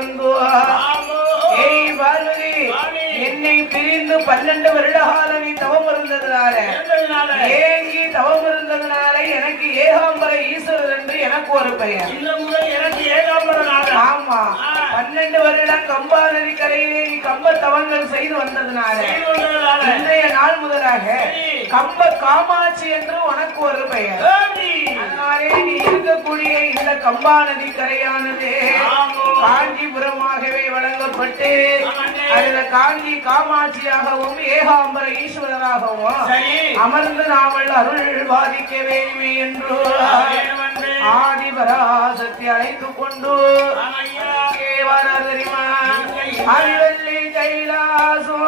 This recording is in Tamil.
வந்தோ பார்வதி என்னை பிரிந்து 12 வருட காலம் நீ தவம் இருந்ததுனால ஏங்கி தவம் இருந்ததுனால எனக்கு ஏகாம்பர ஈஸ்வரர் என்று எனக்கு ஒரு பெயர். ஆமா 12 வருடம் கம்பா நதி கரையிலே நீ கம்ப தவங்கள் செய்து வந்ததுனால இன்றைய நாள் முதலாக கம்ப காமாட்சி என்று உனக்கு ஒரு பெயர். அதனாலே நீ இருக்கக்கூடிய இந்த கம்பா நதி கரையானது காஞ்சிபுரமாகவே வழங்கப்பட்டு அதுல காஞ்சி காமாட்சியாகவும் ஏகாம்பர ஈஸ்வரராகவும் அமர்ந்து நாமல் அருள் பாதிக்க வேண்டுமே என்று ஆதிபராசக்தி அழைத்துக் கொண்டு தெரியுமா அறிவல்லி கைலாசம்